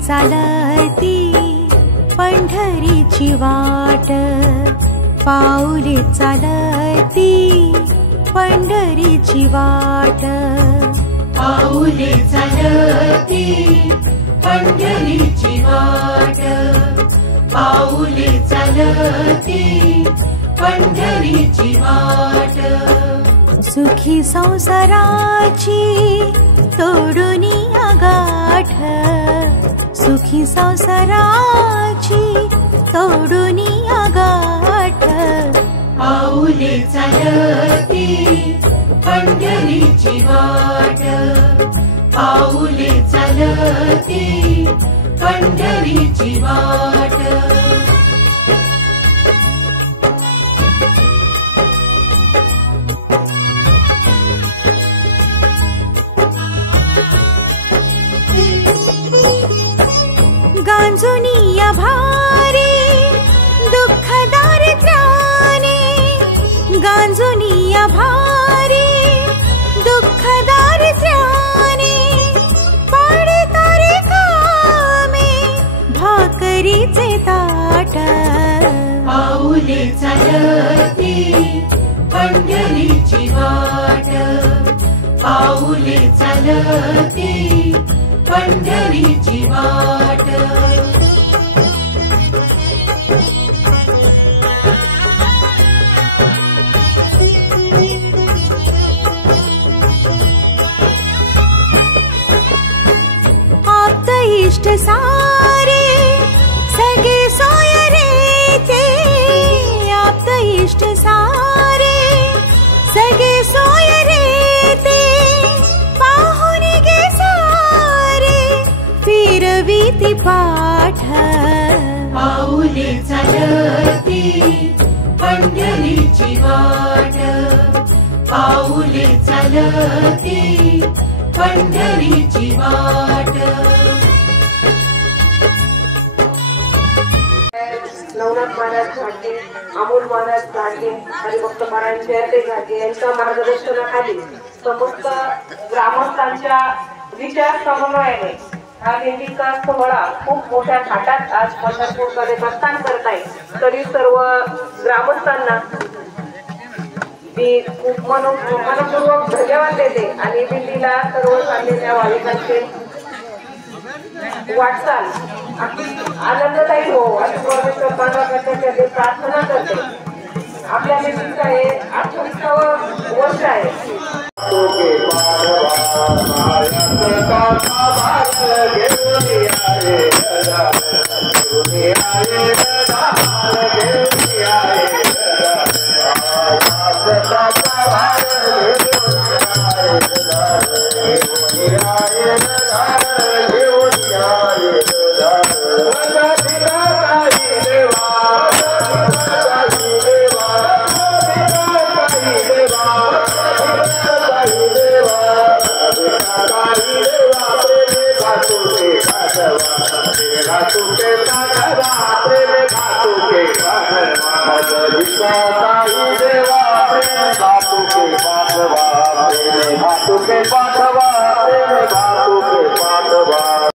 चालती पंढरीची वाट, पाऊले चालती पंढरीची वाट, पाऊले चालती पंढरीची वाट, पाऊले चालती पंढरीची वाट। सुखी संसाराची तोडूनी गाठ, सुखी संसाराची तोडूनी गाठ, पाऊले चालती पंढरीची वाट, पाऊले चालती पंढरीची वाट। गांजुनिया भारी दुःख दारिद्र्याने, गांजुनिया भारी दुःख दारिद्र्याने, पाडतारे कामे भाकरीचे ताट, पाऊले चालती पंढरीची वाट, पाऊले चालती पंढरीची वाट। आप्त इष्ट सारे सगे सोय रे ते, आप्त इष्ट सारे सगे सोय रे ते, पाहुणे गे सारे फिरवीती पाठ, पाऊले चालती पंढरीची वाट, पाऊले चालती पंढरीची वाट। नवनाथ महाराज घाटे, अमोल महाराज घाटे आणि भक्त महाराज जयते घाटे यांच्या मार्गदर्शनाखाली समस्त ग्रामस्थांच्या विचार समन्वयाने हा दिंडीचा सोहळा खूप मोठ्या थाटात आज पंढरपूरकडे प्रस्थान करत आहे। तरी सर्व ग्रामस्थांना मी खूप मनपूर्वक धन्यवाद देते आणि दिंडीला सर्व चाललेल्या भाविकांचे वाटचाल अगदी आनंददायी हो अशी परमेश्वर करण्यासाठी प्रार्थना करते। आपल्या दिंडीचं हे 28वे वर्ष आहे। देवा